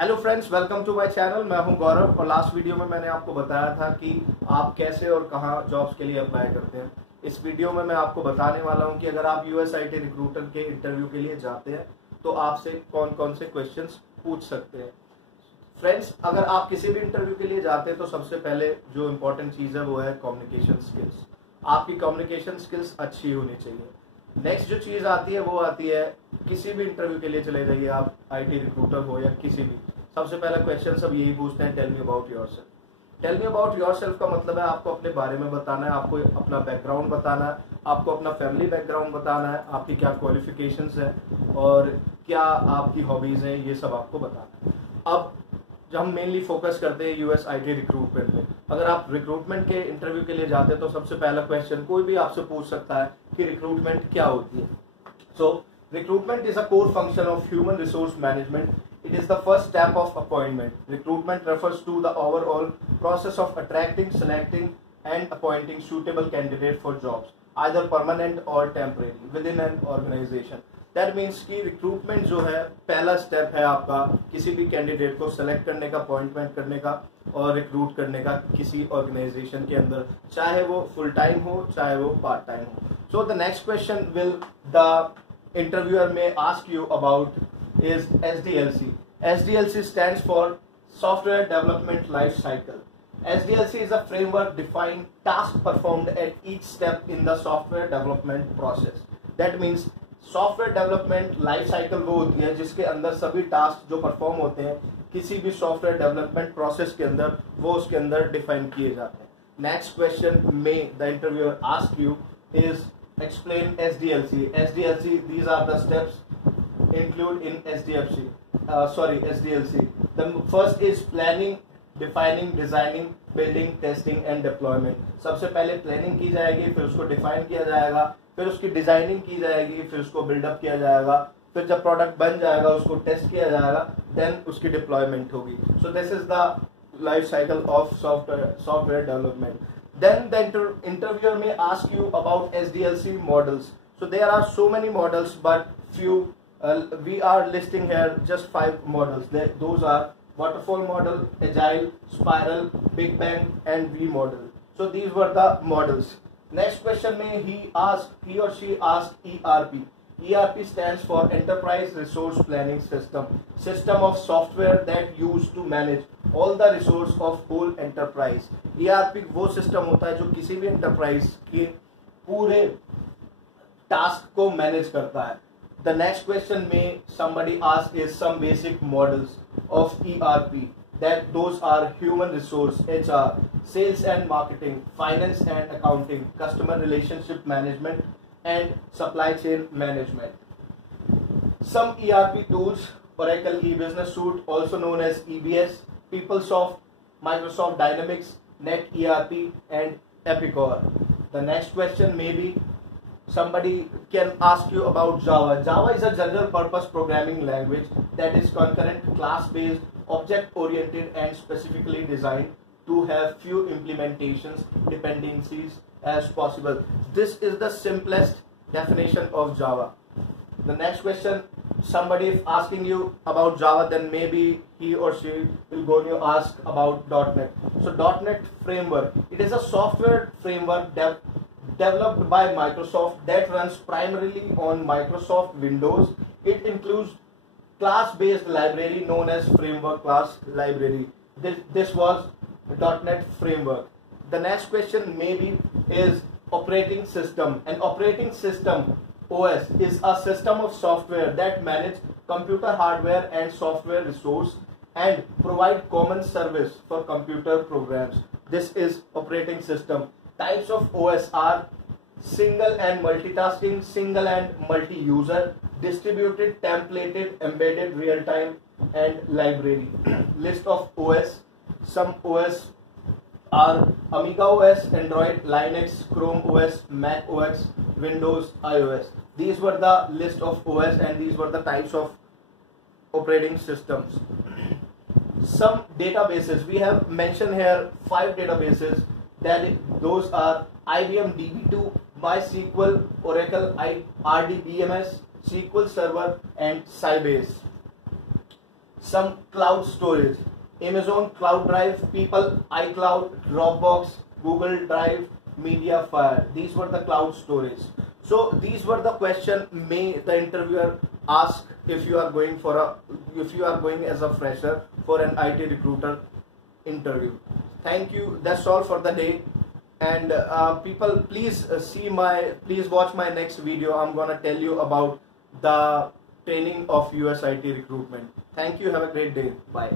Hello friends, welcome to my channel. मैं हूं गौरव और लास्ट वीडियो में मैंने आपको बताया था कि आप कैसे और कहां जॉब्स के लिए अप्लाई करते हैं। इस वीडियो में मैं आपको बताने वाला हूं कि अगर आप यूएस आईटी रिक्रूटर के इंटरव्यू के लिए जाते हैं तो आपसे कौन कौन से क्वेश्चंस पूछ सकते हैं। फ्रेंड्स, अगर आप किसी भी इंटरव्यू के लिए जाते हैं तो सबसे पहले जो इम्पोर्टेंट चीज़ है वो है कम्युनिकेशन स्किल्स। आपकी कम्युनिकेशन स्किल्स अच्छी होनी चाहिए। नेक्स्ट जो चीज़ आती है वो आती है, किसी भी इंटरव्यू के लिए चले जाइए, आप आईटी रिक्रूटर हो या किसी भी, सबसे पहला क्वेश्चन सब यही पूछते हैं, tell me about yourself. Tell me about yourself का मतलब है आपको अपने बारे में बताना है, आपको अपना बैकग्राउंड बताना है, आपको अपना फैमिली बैकग्राउंड बताना है, आपकी क्या क्वालिफिकेशंस है और क्या आपकी हॉबीज हैं, ये सब आपको बताना है। अब जब हम मेनली फोकस करते हैं यूएस आईटी रिक्रूटमेंट पे, अगर आप रिक्रूटमेंट के इंटरव्यू के लिए जाते हैं तो सबसे पहला क्वेश्चन कोई भी आपसे पूछ सकता है कि रिक्रूटमेंट क्या होती है। So recruitment is a core function of human resource management. It is the first step of appointment. Recruitment refers to the overall process of attracting, selecting, and appointing suitable candidate for jobs, either permanent or temporary, within an organization. That means कि recruitment जो है पहला step है आपका किसी भी candidate को select करने का, अपॉइंटमेंट करने का और रिक्रूट करने का किसी ऑर्गेनाइजेशन के अंदर, चाहे वो फुल टाइम हो चाहे वो पार्ट टाइम हो. So the next question will the interviewer may ask you about is SDLC. SDLC stands for Software Development Life Cycle. SDLC is a framework defined task performed at each step in the software development process. That means software development life cycle वो होती है जिसके अंदर सभी task जो perform होते हैं किसी भी सॉफ्टवेयर डेवलपमेंट प्रोसेस के अंदर, वो उसके अंदर डिफाइन किए जाते हैं. नेक्स्ट क्वेश्चन में the interviewer ask you is explain SDLC. SDLC, these are the steps included in SDLC. The first is planning, defining, designing, building, testing and deployment. सबसे पहले प्लानिंग की जाएगी, फिर उसको डिफाइन किया जाएगा, फिर उसकी डिजाइनिंग की जाएगी, फिर उसको बिल्डअप किया जाएगा, फिर जब प्रोडक्ट बन जाएगा उसको टेस्ट किया जाएगा, देन उसकी डिप्लॉयमेंट होगी. So this is the life cycle of software development. Then the interviewer may ask you about SDLC models. So there are so many models, but few we are listing here just 5 models. Those are waterfall model, agile, spiral, big bang and V model. So these were the models. Next question may he or she asked ERP. ERP stands for Enterprise Resource Planning System. System of software that used to manage all the resource of whole enterprise. ERP वो system होता है जो किसी भी enterprise के पूरे task को manage करता है. The next question may somebody ask is some basic models of ERP. That those are human resource, HR, sales and marketing, finance and accounting, customer relationship management and supply chain management. Some ERP tools: Oracle E-Business Suite, also known as EBS, PeopleSoft, Microsoft Dynamics, Net ERP and Epicor. The next question may be somebody can ask you about Java. Java is a general purpose programming language that is concurrent, class based, object oriented and specifically designed to have few implementations dependencies as possible. This is the simplest definition of Java. The next question, somebody if asking you about Java, then maybe he or she will go to ask about .NET. So .NET framework, it is a software framework developed by Microsoft that runs primarily on Microsoft Windows. It includes class-based library known as framework class library. This was .NET framework. The next question maybe is operating system. An operating system, OS, is a system of software that manage computer hardware and software resource and provide common service for computer programs. This is operating system. Types of OS are single and multitasking, single and multi-user, distributed, templated, embedded, real-time and library. List of OS. Some OS are Amiga OS, Android, Linux, Chrome OS, Mac OS, Windows, iOS. These were the list of OS and these were the types of operating systems. Some databases, we have mentioned here 5 databases. Those are IBM DB2, MySQL, Oracle RDBMS, SQL Server and Sybase. some cloud storage, Amazon Cloud Drive, people iCloud, Dropbox, Google Drive, Mediafire. These were the cloud storage. So these were the question may the interviewer ask if you are going as a fresher for an IT recruiter interview. Thank you. That's all for the day. And people, please please watch my next video. I'm gonna tell you about the training of US IT recruitment. Thank you. Have a great day. Bye.